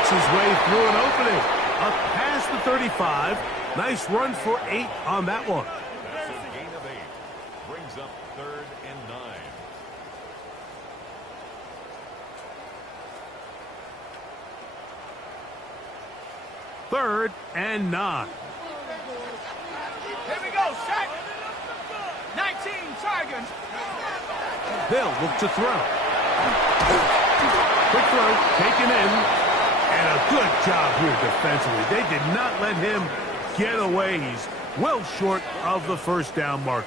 works his way through an opening. Up past the 35. Nice run for 8 on that one. That's a gain of 8. Brings up 3rd and 9. Third and 9. Here we go, set. 19, Tigers. They'll look to throw. Quick throw, taken in. And a good job here defensively. They did not let him get away. He's well short of the first down marker.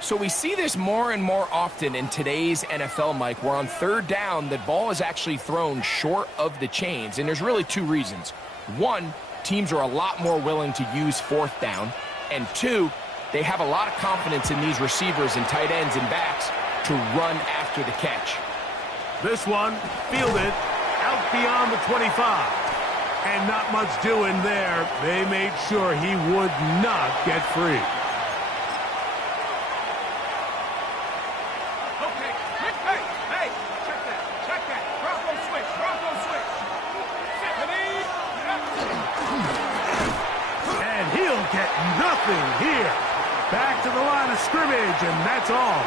So we see this more and more often in today's NFL, Mike, where on 3rd down, the ball is actually thrown short of the chains. And there's really 2 reasons. 1, teams are a lot more willing to use 4th down. And 2, they have a lot of confidence in these receivers and tight ends and backs to run after the catch. This one, fielded out beyond the 25. And not much doing there. They made sure he would not get free. Okay, hey, check that. Bronco switch. And he'll get nothing here. Back to the line of scrimmage, and that's all.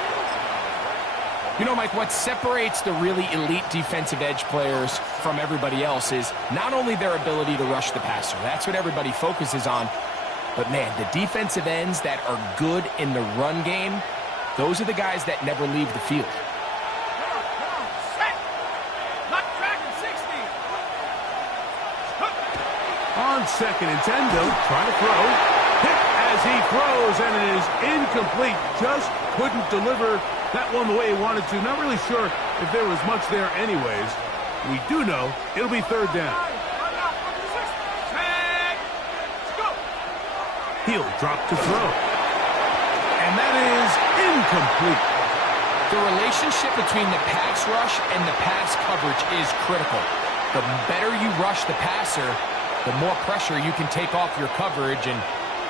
You know, Mike, what separates the really elite defensive edge players from everybody else is not only their ability to rush the passer. That's what everybody focuses on. But, man, the defensive ends that are good in the run game, those are the guys that never leave the field. Come on, set. Not tracking 60. On 2nd and 10, they'll try to throw. Hit as he throws, and it is incomplete. Just couldn't deliver that one the way he wanted to. Not really sure if there was much there anyways. We do know it'll be 3rd down. He'll drop to throw. And that is incomplete. The relationship between the pass rush and the pass coverage is critical. The better you rush the passer, the more pressure you can take off your coverage, and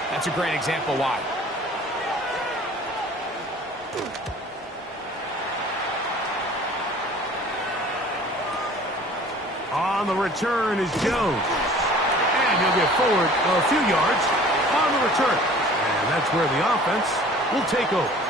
that's a great example why. On the return is Jones. And he'll get forward a few yards on the return. And that's where the offense will take over.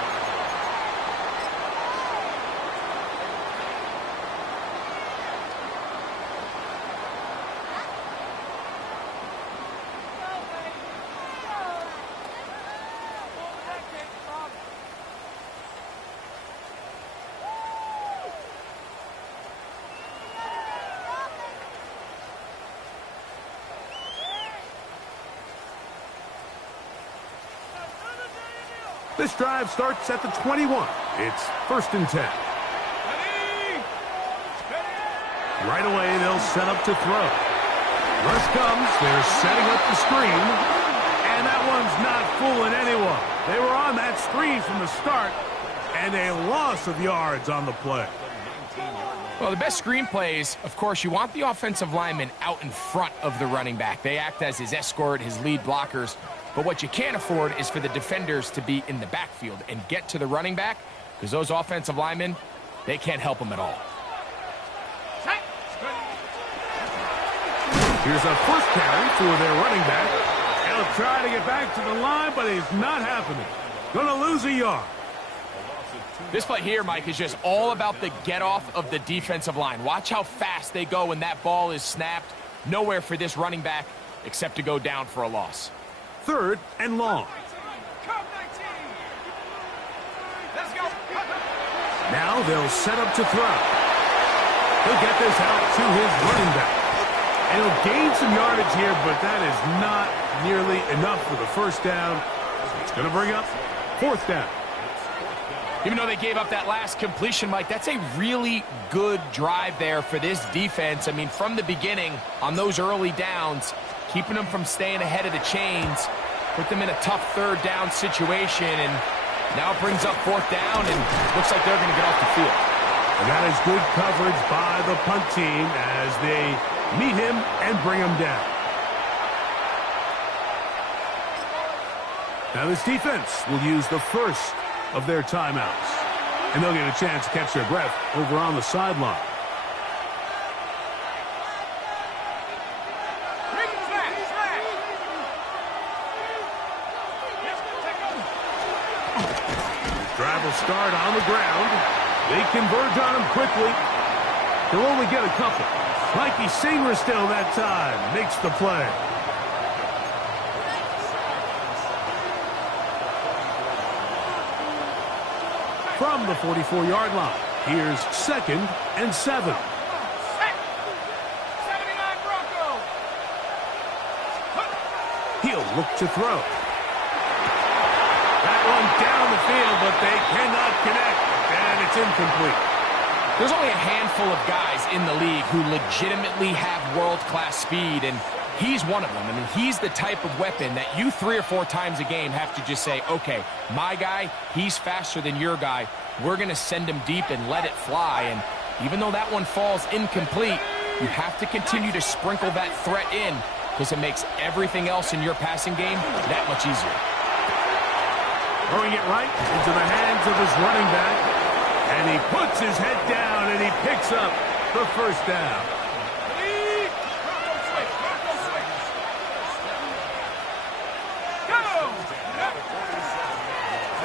This drive starts at the 21. It's 1st and 10. Right away, they'll set up to throw. Rush comes. They're setting up the screen. And that one's not fooling anyone. They were on that screen from the start, and a loss of yards on the play. Well, the best screen plays, of course, you want the offensive lineman out in front of the running back. They act as his escort, his lead blockers. But what you can't afford is for the defenders to be in the backfield and get to the running back, because those offensive linemen, they can't help him at all. Here's a first carry for their running back. He'll try to get back to the line, but it's not happening. Gonna lose a yard. This play here, Mike, is just all about the get-off of the defensive line. Watch how fast they go when that ball is snapped. Nowhere for this running back except to go down for a loss. 3rd and long. Now they'll set up to throw. He'll get this out to his running back. And he'll gain some yardage here, but that is not nearly enough for the first down. It's going to bring up 4th down. Even though they gave up that last completion, Mike, that's a really good drive there for this defense. I mean, from the beginning, on those early downs, keeping them from staying ahead of the chains, put them in a tough 3rd down situation, and now it brings up 4th down, and looks like they're going to get off the field. And that is good coverage by the punt team as they meet him and bring him down. Now this defense will use the first of their timeouts, and they'll get a chance to catch their breath over on the sideline. will start on the ground. They converge on him quickly. He'll only get a couple. Mikey Singer still that time makes the play. From the 44-yard line, here's 2nd and 7. He'll look to throw. That one down the field, but they cannot connect, and it's incomplete. There's only a handful of guys in the league who legitimately have world-class speed, and he's one of them. I mean, he's the type of weapon that you 3 or 4 times a game have to just say, okay, my guy, he's faster than your guy. We're going to send him deep and let it fly. And even though that one falls incomplete, you have to continue to sprinkle that threat in because it makes everything else in your passing game that much easier. Throwing it right into the hands of his running back. And he puts his head down, and he picks up the first down.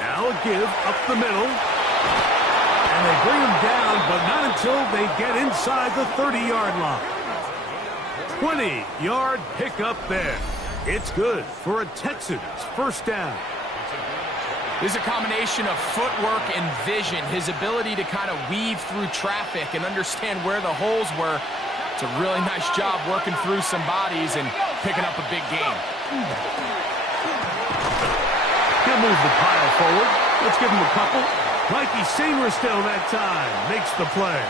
Now a give up the middle. And they bring him down, but not until they get inside the 30-yard line. 20-yard pickup there. It's good for a Texans first down. There's a combination of footwork and vision, his ability to kind of weave through traffic and understand where the holes were. It's a really nice job working through some bodies and picking up a big gain. He'll move the pile forward. Let's give him a couple. Mikey Singer still that time makes the play.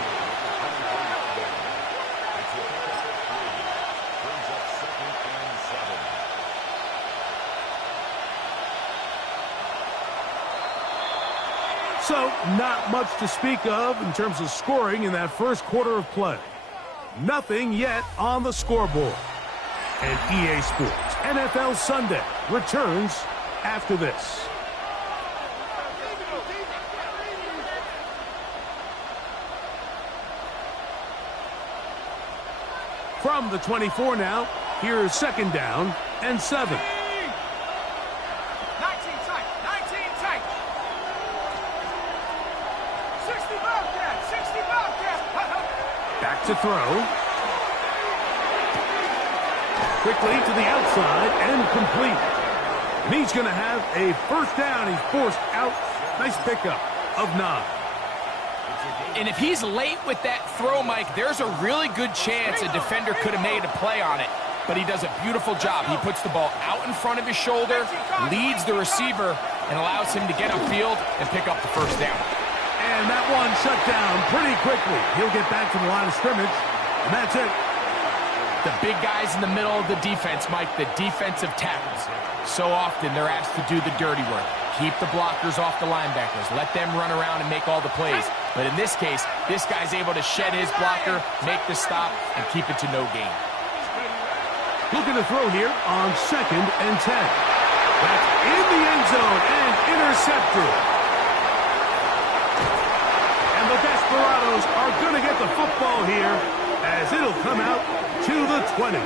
So, not much to speak of in terms of scoring in that first quarter of play. Nothing yet on the scoreboard. And EA Sports NFL Sunday returns after this. From the 24 now, here's 2nd down and 7. Back to throw. Quickly to the outside and complete. And he's going to have a first down. He's forced out. Nice pickup of 9. And if he's late with that throw, Mike, there's a really good chance a defender could have made a play on it. But he does a beautiful job. He puts the ball out in front of his shoulder, leads the receiver, and allows him to get upfield and pick up the first down. And that one shut down pretty quickly. He'll get back to the line of scrimmage, and that's it. The big guys in the middle of the defense, Mike, the defensive tackles. So often they're asked to do the dirty work. Keep the blockers off the linebackers. Let them run around and make all the plays. But in this case, this guy's able to shed his blocker, make the stop, and keep it to no gain. Looking to throw here on 2nd and 10. That's in the end zone and intercepted. And the Desperados are going to get the football here as it'll come out to the 20.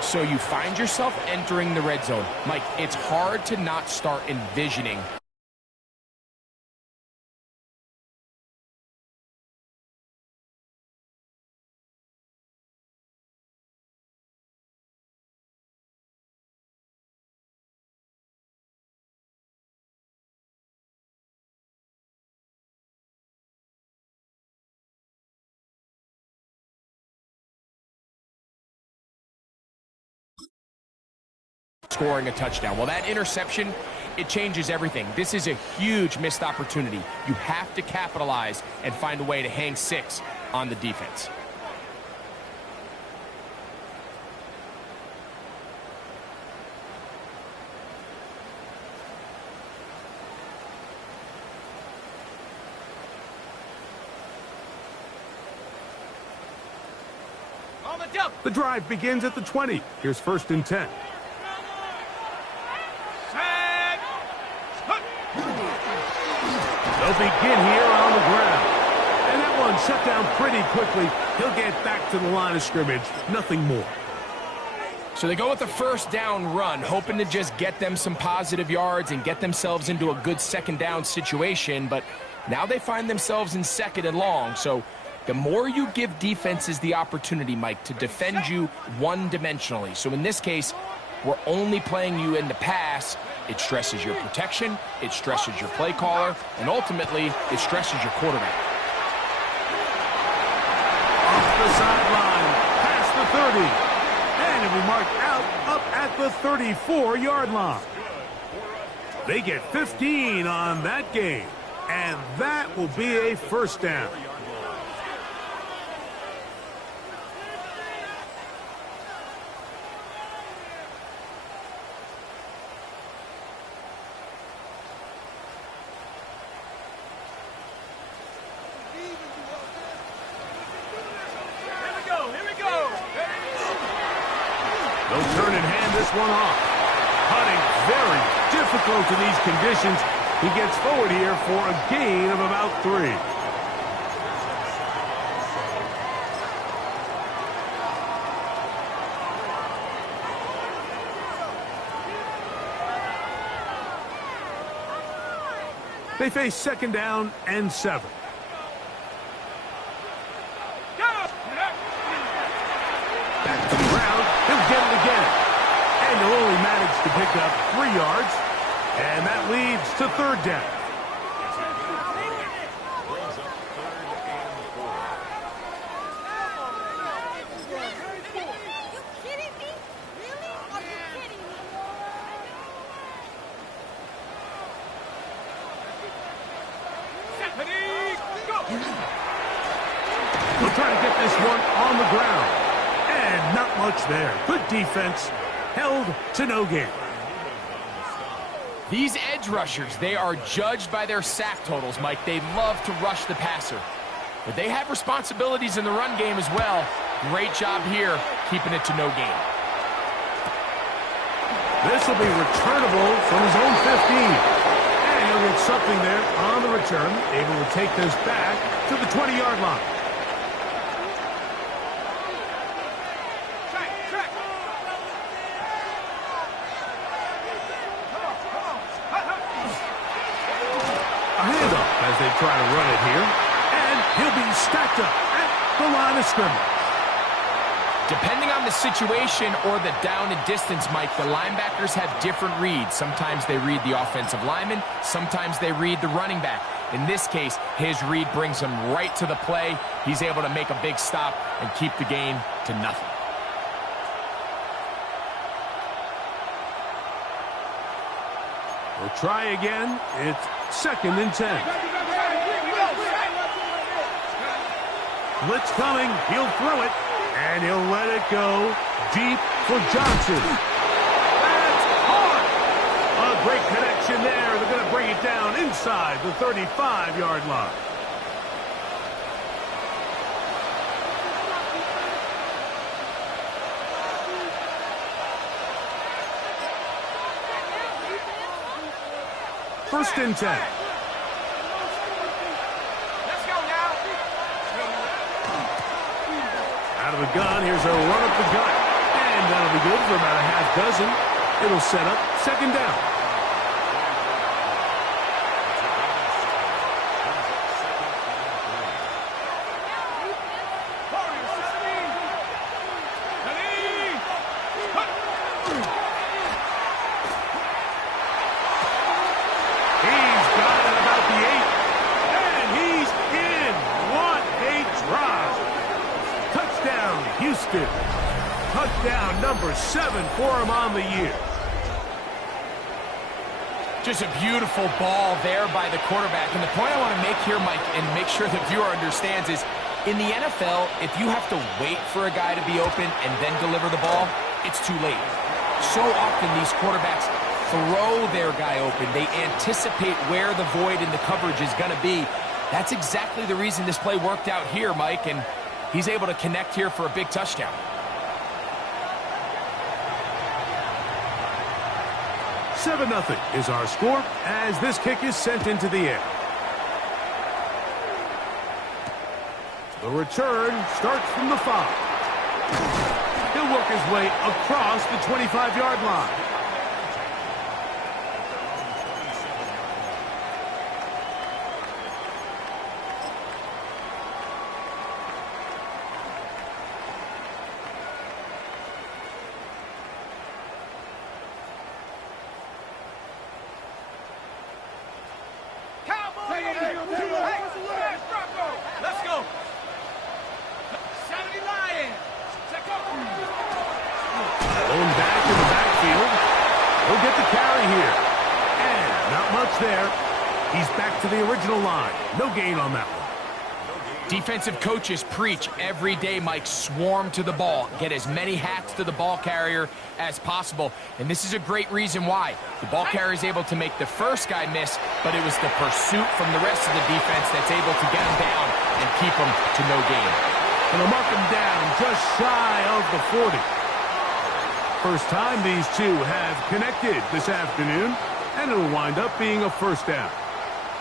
So you find yourself entering the red zone. Mike, it's hard to not start envisioning scoring a touchdown. Well, that interception, it changes everything. This is a huge missed opportunity. You have to capitalize and find a way to hang 6 on the defense. The drive begins at the 20. Here's 1st and 10. They'll begin here on the ground. And that one shut down pretty quickly. He'll get back to the line of scrimmage. Nothing more. So they go with the first down run, hoping to just get them some positive yards and get themselves into a good second down situation, but now they find themselves in second and long. So the more you give defenses the opportunity, Mike, to defend you one-dimensionally. So in this case, we're only playing you in the pass. It stresses your protection, it stresses your play caller, and ultimately, it stresses your quarterback. Off the sideline, past the 30. And it'll be marked out up at the 34-yard line. They get 15 on that game, and that will be a first down. They'll turn and hand this one off. Hunting very difficult in these conditions. He gets forward here for a gain of about 3. They face second down and 7. Back to the ground. He'll get it again. And he'll only manage to pick up 3 yards. And that leads to third down. We'll try to get this one on the ground. And not much there. Good defense. Held to no gain. These edge rushers, they are judged by their sack totals, Mike. They love to rush the passer. But they have responsibilities in the run game as well. Great job here, keeping it to no gain. This will be returnable from his own 15. And he'll get something there on the return. Able to take this back to the 20-yard line. As they try to run it here. And he'll be stacked up at the line of scrimmage. Depending on the situation or the down and distance, Mike, the linebackers have different reads. Sometimes they read the offensive lineman. Sometimes they read the running back. In this case, his read brings him right to the play. He's able to make a big stop and keep the game to nothing. We'll try again. It's second and 10. Blitz coming. He'll throw it. And he'll let it go deep for Johnson. That's hard. A great connection there. They're going to bring it down inside the 35-yard line. First and 10. Let's go now. Out of the gun, here's a run up the gut. And that'll be good for about a half dozen. It'll set up second down. He's got it about the 8. And he's in. What a drive. Touchdown, Houston. Touchdown number 7 for him on the year. Just a beautiful ball there by the quarterback. And the point I want to make here, Mike, and make sure the viewer understands is, in the NFL, if you have to wait for a guy to be open and then deliver the ball, it's too late. So often these quarterbacks throw their guy open. They anticipate where the void in the coverage is going to be. That's exactly the reason this play worked out here, Mike, and he's able to connect here for a big touchdown. 7-0 is our score as this kick is sent into the air. The return starts from the 5. He'll work his way across the 25-yard line. Let's go. 70 Lions. Check out. Going back in the backfield. He'll get the carry here. And not much there. He's back to the original line. No gain on that one. Defensive coaches preach every day, Mike, swarm to the ball. Get as many hats to the ball carrier as possible. And this is a great reason why. The ball carrier is able to make the first guy miss, but it was the pursuit from the rest of the defense that's able to get him down and keep him to no gain. And they'll mark him down just shy of the 40. First time these two have connected this afternoon, and it'll wind up being a first down.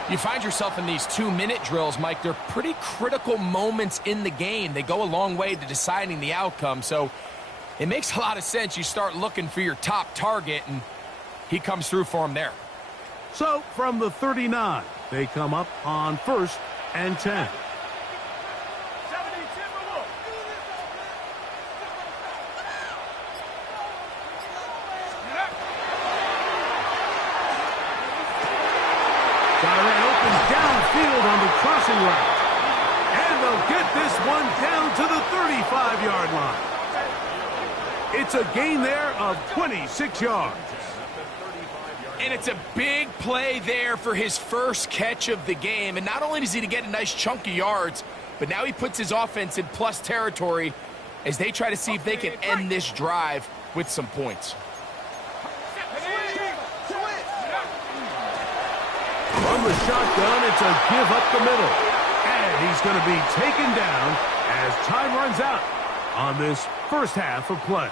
You find yourself in these 2-minute drills, Mike. They're pretty critical moments in the game. They go a long way to deciding the outcome, so it makes a lot of sense. You start looking for your top target, and he comes through for him there. So, from the 39, they come up on 1st and 10. Got a man open downfield on the crossing route. And they'll get this one down to the 35-yard line. It's a gain there of 26 yards. And it's a big play there for his first catch of the game. And not only does he get a nice chunk of yards, but now he puts his offense in plus territory as they try to see if they can end this drive with some points. From the shotgun, it's a give up the middle. And he's going to be taken down as time runs out on this first half of play.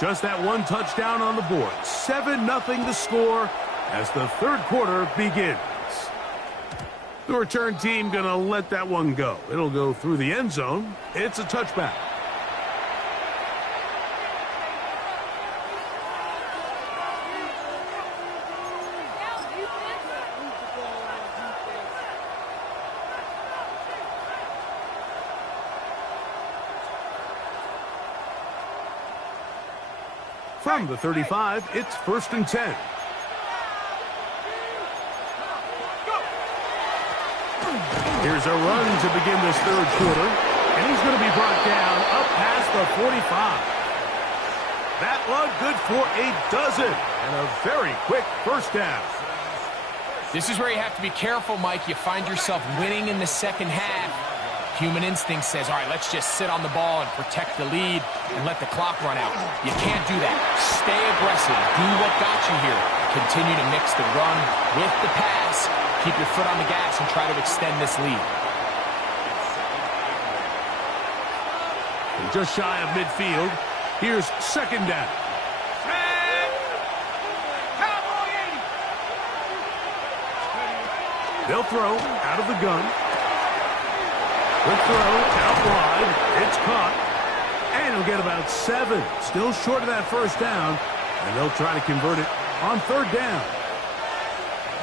Just that one touchdown on the board. 7-0 the score as the third quarter begins. The return team going to let that one go. It'll go through the end zone. It's a touchback. From the 35, it's 1st and 10. Here's a run to begin this third quarter, and he's going to be brought down up past the 45. That one good for a dozen, and a very quick first down. This is where you have to be careful, Mike. You find yourself winning in the second half. Human instinct says, all right, let's just sit on the ball and protect the lead and let the clock run out. You can't do that. Stay aggressive. Do what got you here. Continue to mix the run with the pass. Keep your foot on the gas and try to extend this lead. And just shy of midfield, here's second down. They'll throw out of the gun. Quick throw out wide. It's caught. And he'll get about 7. Still short of that first down. And they'll try to convert it on third down.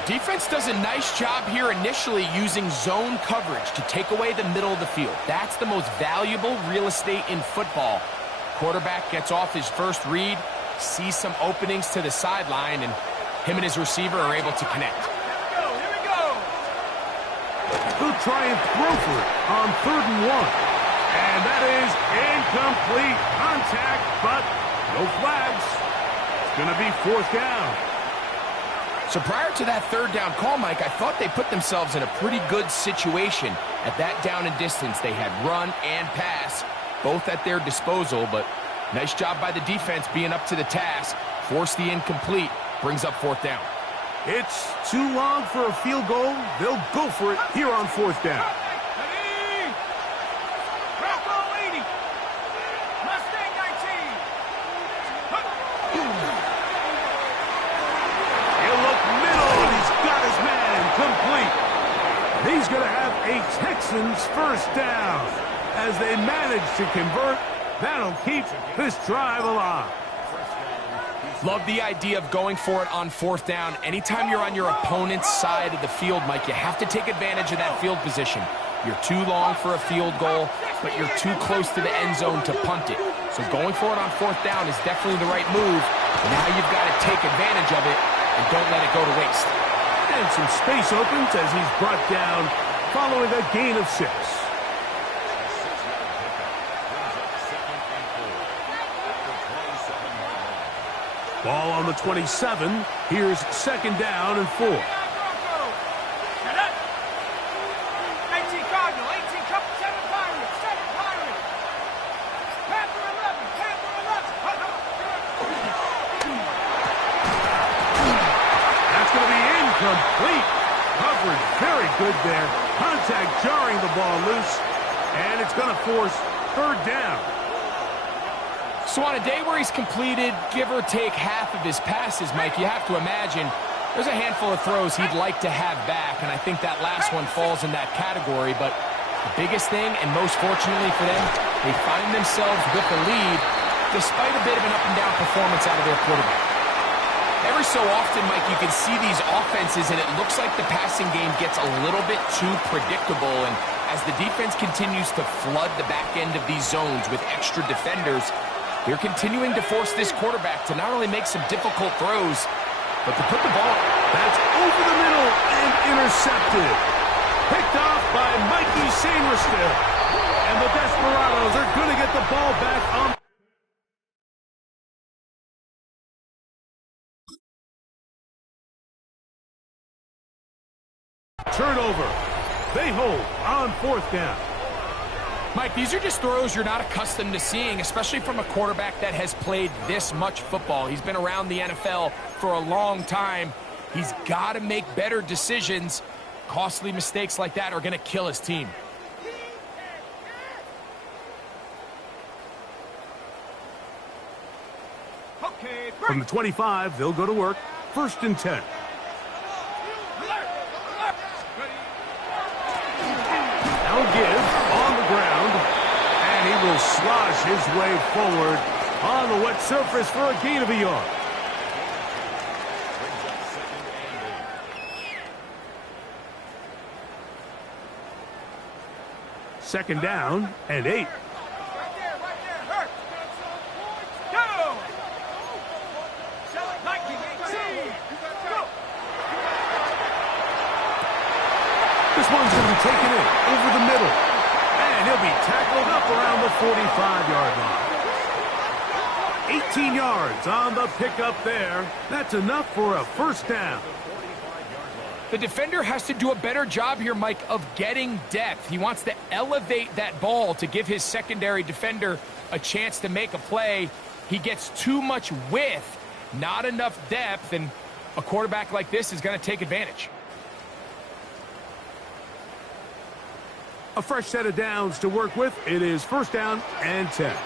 Defense does a nice job here initially using zone coverage to take away the middle of the field. That's the most valuable real estate in football. Quarterback gets off his first read, sees some openings to the sideline, and him and his receiver are able to connect. He'll try and throw for it on 3rd and 1. And that is incomplete contact, but no flags. It's going to be 4th down. So prior to that third down call, Mike, I thought they put themselves in a pretty good situation. At that down and distance, they had run and pass, both at their disposal, but nice job by the defense being up to the task. Force the incomplete, brings up 4th down. It's too long for a field goal. They'll go for it here on 4th down. Texans first down as they manage to convert. That'll keep this drive alive. Love the idea of going for it on fourth down. Anytime you're on your opponent's side of the field, Mike, you have to take advantage of that field position. You're too long for a field goal, but you're too close to the end zone to punt it. So going for it on fourth down is definitely the right move. Now you've got to take advantage of it and don't let it go to waste. And some space opens as he's brought down following a gain of 6. Ball on the 27. Here's second down and 4. 18 Cardinal, 18 Cup, 7 Pirates, 7 Pirates. Panther 11, Panther 11. That's going to be incomplete. Coverage very good there. Contact jarring the ball loose. And it's going to force third down. So on a day where he's completed, give or take half of his passes, Mike, you have to imagine there's a handful of throws he'd like to have back, and I think that last one falls in that category. But the biggest thing, and most fortunately for them, they find themselves with the lead despite a bit of an up-and-down performance out of their quarterback. Every so often, Mike, you can see these offenses, and it looks like the passing game gets a little bit too predictable, and as the defense continues to flood the back end of these zones with extra defenders, they're continuing to force this quarterback to not only make some difficult throws, but to put the ball. That's over the middle and intercepted. Picked off by Mikey Sainristil. And the Desperados are going to get the ball back on. Turnover. They hold on fourth down. Mike, these are just throws you're not accustomed to seeing, especially from a quarterback that has played this much football. He's been around the NFL for a long time. He's got to make better decisions. Costly mistakes like that are going to kill his team. From the 25, they'll go to work. First and 10. Now give on the ground, and he will slosh his way forward on the wet surface for a gain of a yard. Second down and 8. This one's going to be taken in over the middle. And he'll be tackled up around the 45-yard line. 18 yards on the pickup there. That's enough for a first down. The defender has to do a better job here, Mike, of getting depth. He wants to elevate that ball to give his secondary defender a chance to make a play. He gets too much width, not enough depth, and a quarterback like this is going to take advantage. A fresh set of downs to work with. It is first down and 10.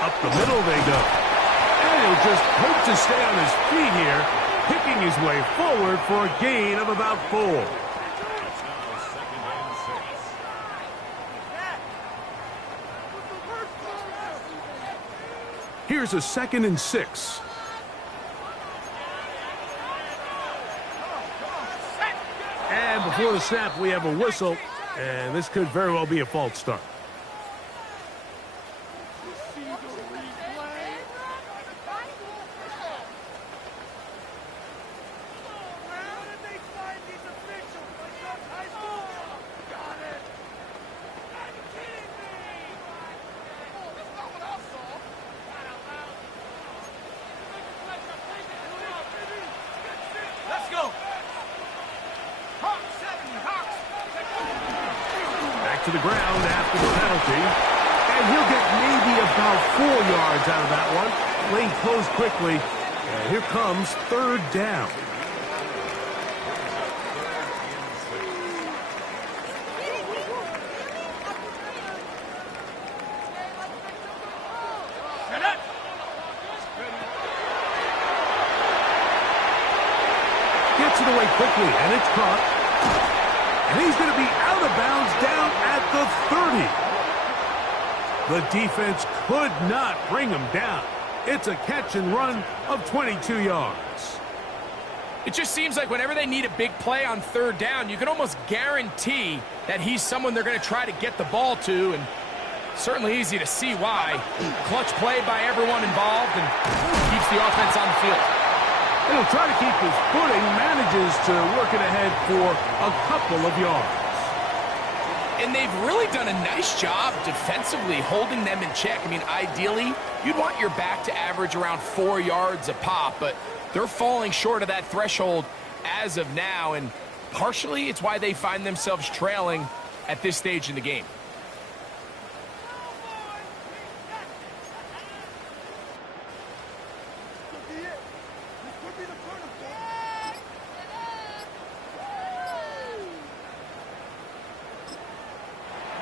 Up the middle they go. And he'll just hope to stay on his feet here, picking his way forward for a gain of about 4. Here's a 2nd and 6. And before the snap, we have a whistle, and this could very well be a false start. To the ground after the penalty. And he'll get maybe about 4 yards out of that one. Lane closed quickly. And here comes third down. Gets it quickly, and it's caught. And he's going to be out of bounds down at the 30. The defense could not bring him down. It's a catch and run of 22 yards. It just seems like whenever they need a big play on third down, you can almost guarantee that he's someone they're going to try to get the ball to, and certainly easy to see why. Clutch play by everyone involved and keeps the offense on the field. And he'll try to keep his footing, manages to work it ahead for a couple of yards. And they've really done a nice job defensively holding them in check. I mean, ideally, you'd want your back to average around 4 yards a pop, but they're falling short of that threshold as of now, and partially it's why they find themselves trailing at this stage in the game.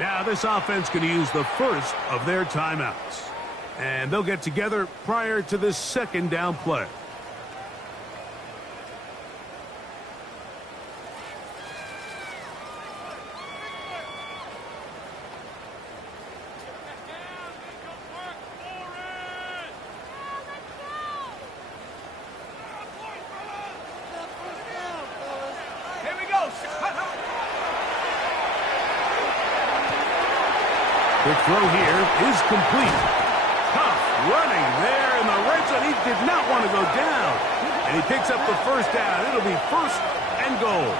Now this offense going to use the first of their timeouts. And they'll get together prior to this second down play. Here we go. The throw here is complete. Tough running there in the red zone. He did not want to go down. And he picks up the first down. It'll be first and goal.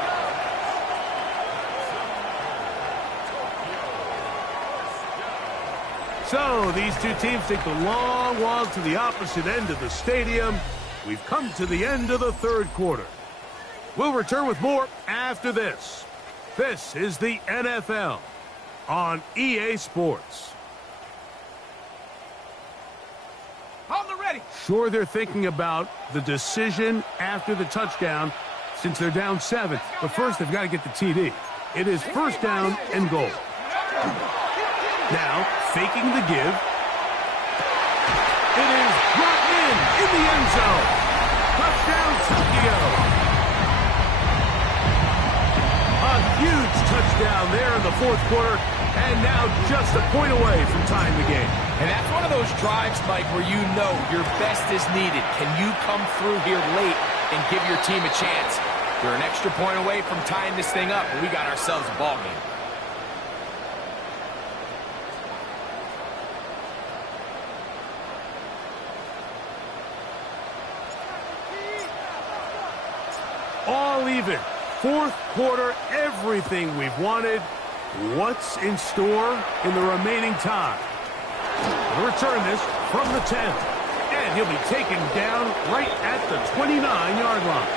So these two teams take the long walk to the opposite end of the stadium. We've come to the end of the third quarter. We'll return with more after this. This is the NFL on EA Sports. Hold it ready. Sure, they're thinking about the decision after the touchdown since they're down 7. But first, they've got to get the TD. It is first down and goal. Now, faking the give. It is brought in the end zone. Touchdown, Tokyo. A huge touchdown there in the fourth quarter, and now just a point away from tying the game. And that's one of those drives, Mike, where you know your best is needed. Can you come through here late and give your team a chance? We're an extra point away from tying this thing up, and we got ourselves a ball game. All even. Fourth quarter, everything we've wanted. What's in store in the remaining time? We'll return this from the 10. And he'll be taken down right at the 29-yard line.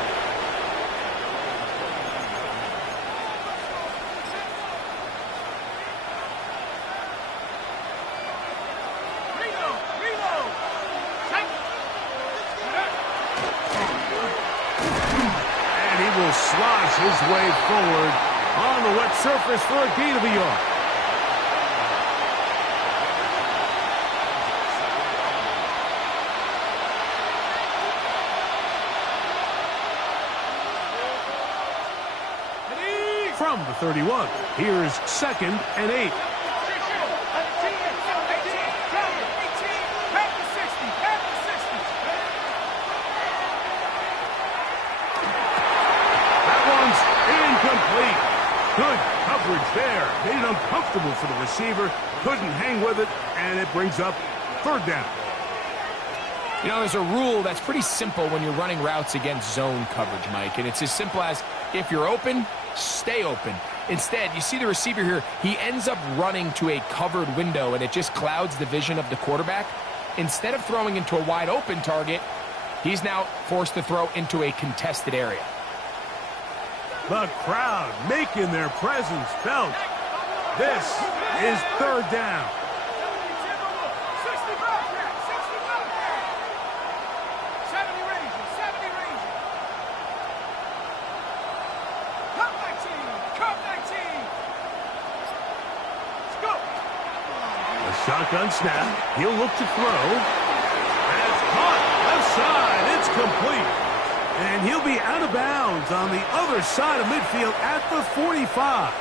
Reload. And he will slosh his way forward on the wet surface for a gain of a yard. From the 31, here's second and 8. That one's incomplete. Good coverage there. Made it uncomfortable for the receiver. Couldn't hang with it, and it brings up third down. You know, there's a rule that's pretty simple when you're running routes against zone coverage, Mike, and it's as simple as if you're open, stay open. Instead, you see the receiver here, he ends up running to a covered window, and it just clouds the vision of the quarterback. Instead of throwing into a wide open target, he's now forced to throw into a contested area. The crowd making their presence felt. This is third down. Shotgun snap. He'll look to throw. That's caught. Left side. It's complete. And he'll be out of bounds on the other side of midfield at the 45.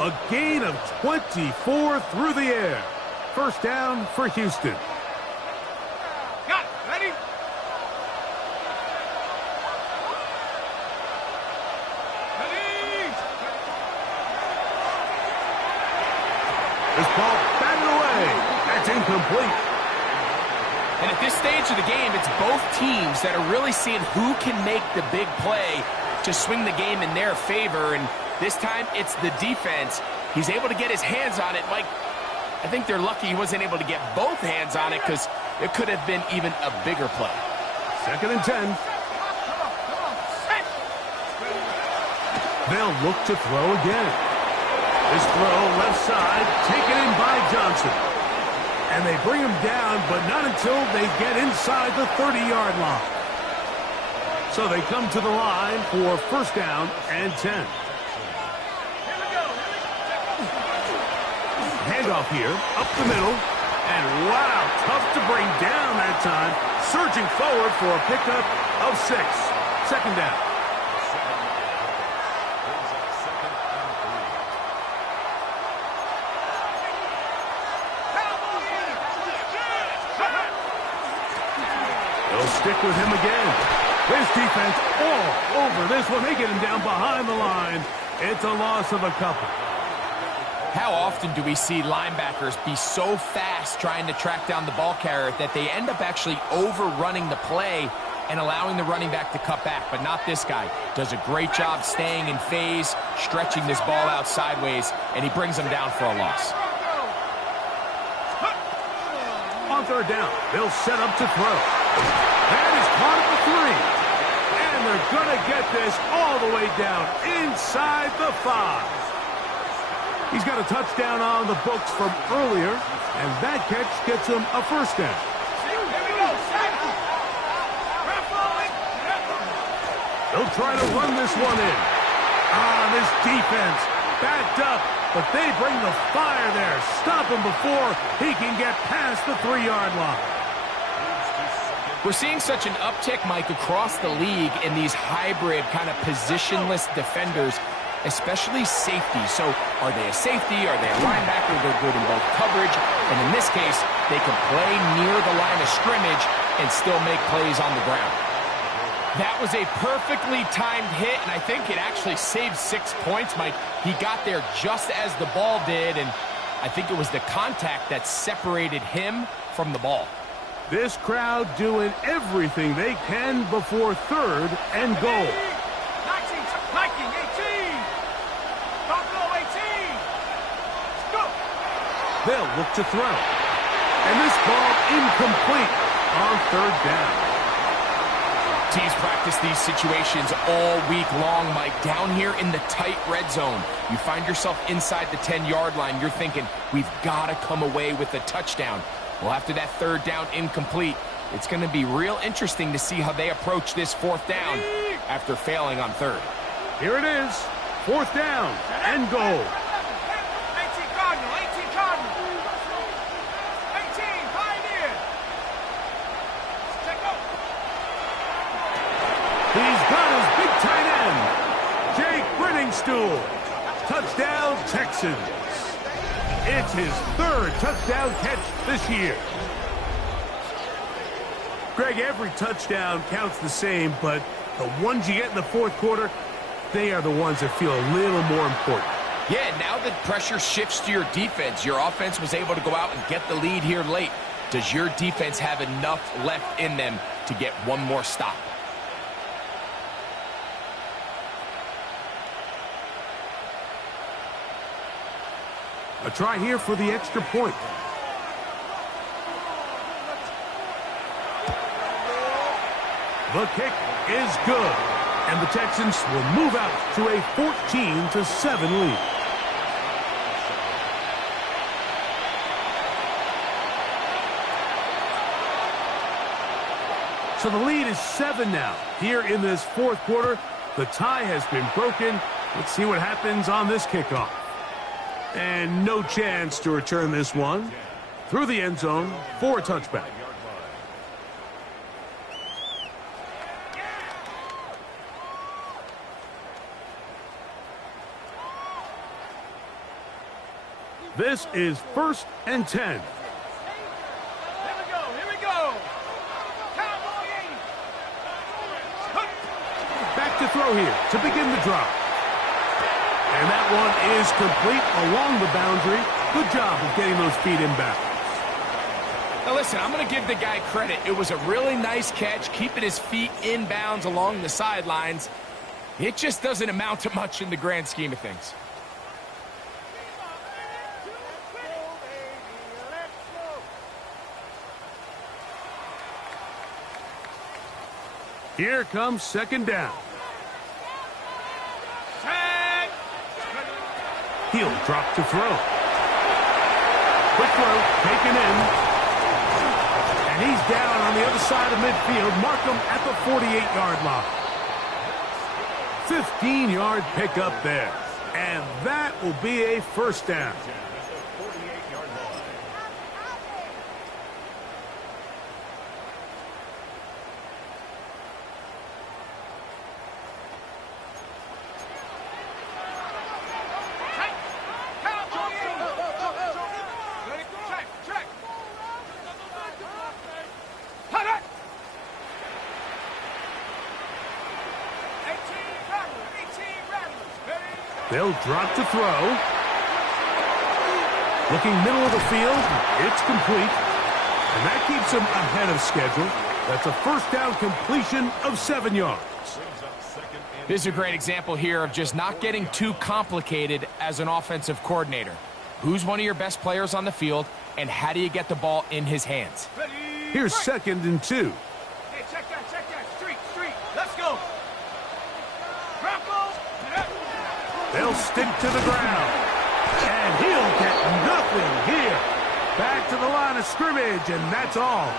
A gain of 24 through the air. First down for Houston. Got it. Ready? Ready? This ball batted away. That's incomplete. And at this stage of the game, it's both teams that are really seeing who can make the big play to swing the game in their favor. And this time, it's the defense. He's able to get his hands on it. Mike, I think they're lucky he wasn't able to get both hands on it because it could have been even a bigger play. 2nd and 10. They'll look to throw again. This throw left side, taken in by Johnson. And they bring him down, but not until they get inside the 30-yard line. So they come to the line for first down and 10. Handoff here, up the middle. And wow, tough to bring down that time. Surging forward for a pickup of 6. 2nd down. They'll stick with him again. His defense all over this one. They get him down behind the line. It's a loss of a couple. How often do we see linebackers be so fast trying to track down the ball carrier that they end up actually overrunning the play and allowing the running back to cut back? But not this guy. Does a great job staying in phase, stretching this ball out sideways, and he brings them down for a loss. On 3rd down, they'll set up to throw. That is caught at the 3. And they're going to get this all the way down inside the 5. He's got a touchdown on the books from earlier, and that catch gets him a first down. They'll try to run this one in. This defense backed up, but they bring the fire there. Stop him before he can get past the 3-yard line. We're seeing such an uptick, Mike, across the league in these hybrid kind of positionless defenders, especially safety. So are they a safety? Are they a linebacker? They're good in both coverage. And in this case, they can play near the line of scrimmage and still make plays on the ground. That was a perfectly timed hit, and I think it actually saved 6 points, Mike. He got there just as the ball did, and I think it was the contact that separated him from the ball. This crowd doing everything they can before 3rd and goal. 19, 18. Buffalo 18. Go. They'll look to throw. And this ball incomplete on 3rd down. Teams practice these situations all week long, Mike. Down here in the tight red zone, you find yourself inside the 10-yard line. You're thinking, we've got to come away with a touchdown. Well, after that 3rd down incomplete, it's going to be real interesting to see how they approach this 4th down after failing on 3rd. Here it is, 4th down and goal. 18 Cardinal, 18 Cardinal. 18 Pioneer. Check out. He's got his big tight end, Jake Brenningstool. Touchdown, Texans. It's his 3rd touchdown catch this year. Greg, every touchdown counts the same, but the ones you get in the 4th quarter, they are the ones that feel a little more important. Yeah, now that pressure shifts to your defense, your offense was able to go out and get the lead here late. Does your defense have enough left in them to get one more stop? A try here for the extra point. The kick is good, and the Texans will move out to a 14-7 lead. So the lead is 7 now. Here in this 4th quarter, the tie has been broken. Let's see what happens on this kickoff. And no chance to return this one through the end zone for a touchback. This is 1st and 10. Here we go, here we go. Cowboy 80. Back to throw here to begin the drive. And that one is complete along the boundary. Good job of getting those feet inbounds. Now listen, I'm going to give the guy credit. It was a really nice catch, keeping his feet inbounds along the sidelines. It just doesn't amount to much in the grand scheme of things. Here comes 2nd down. He'll drop to throw. Quick throw, taken in. And he's down on the other side of midfield. Mark him at the 48-yard line. 15-yard pickup there. And that will be a 1st down. They'll drop to throw. Looking middle of the field. It's complete. And that keeps him ahead of schedule. That's a 1st down completion of 7 yards. This is a great example here of just not getting too complicated as an offensive coordinator. Who's one of your best players on the field, and how do you get the ball in his hands? Here's 2nd and 2. Hey, check that. Street. Let's go. Broncos. They'll stick to the ground. And he'll get nothing here. Back to the line of scrimmage, and that's all.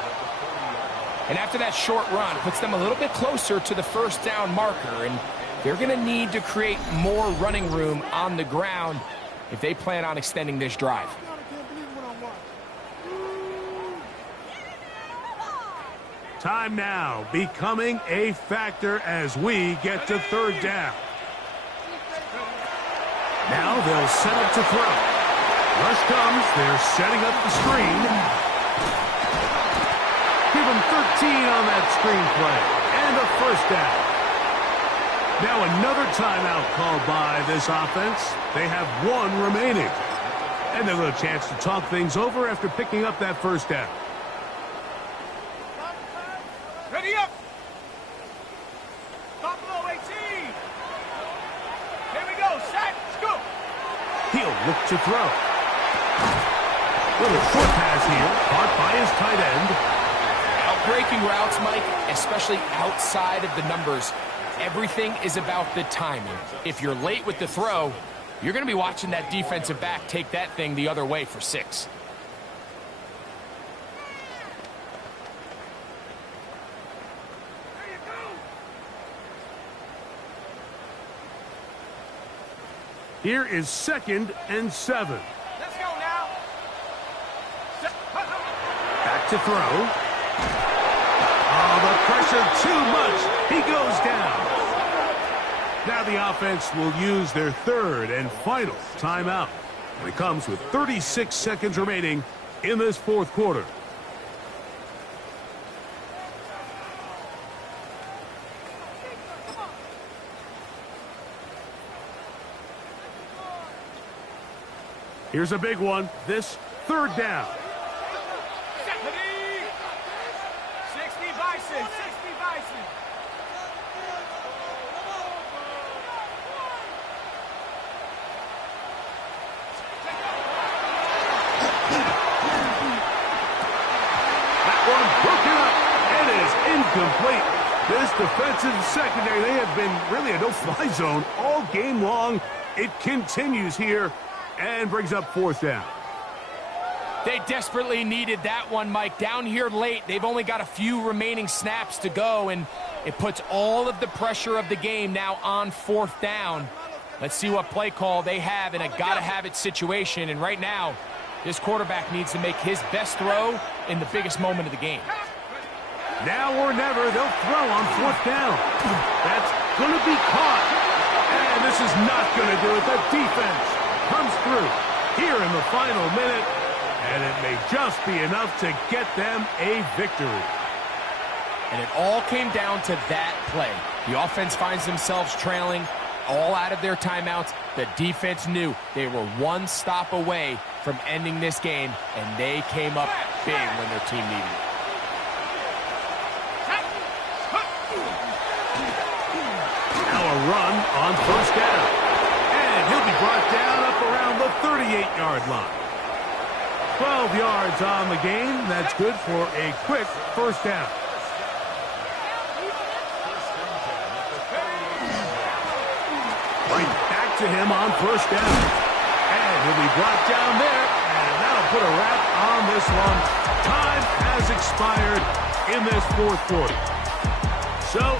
And after that short run, puts them a little bit closer to the 1st down marker, and they're going to need to create more running room on the ground if they plan on extending this drive. Time now becoming a factor as we get to 3rd down. Now they'll set up to throw. Rush comes. They're setting up the screen. Give them 13 on that screen play. And a 1st down. Now another timeout called by this offense. They have 1 remaining. And they'll get a chance to talk things over after picking up that 1st down. Ready up. Buffalo 18. Here we go. Set. Scoop. He'll look to throw. Little short pass here. Caught by his tight end. Breaking routes, Mike, especially outside of the numbers, everything is about the timing. If you're late with the throw, you're going to be watching that defensive back take that thing the other way for 6. There you go. Here is 2nd and 7. Let's go now. Back to throw. Oh, the pressure too much. He goes down. Now the offense will use their 3rd and final timeout. And it comes with 36 seconds remaining in this 4th quarter. Here's a big one. This 3rd down. 60 Bison. That one broken up. It is incomplete. This defensive secondary, they have been really a no-fly zone all game long. It continues here and brings up 4th down. They desperately needed that one, Mike. Down here late, they've only got a few remaining snaps to go, and it puts all of the pressure of the game now on 4th down. Let's see what play call they have in a gotta-have-it situation, and right now, this quarterback needs to make his best throw in the biggest moment of the game. Now or never, they'll throw on 4th down. That's going to be caught. And this is not going to do it. The defense comes through. here in the final minute, and it may just be enough to get them a victory. And it all came down to that play. The offense finds themselves trailing, all out of their timeouts. The defense knew they were one stop away from ending this game, and they came up big when their team needed it. Now a run on first down. And he'll be brought down up around the 38-yard line. 12 yards on the game. That's good for a quick first down. Right back to him on first down. And he'll be brought down there. And that'll put a wrap on this one. Time has expired in this fourth quarter. So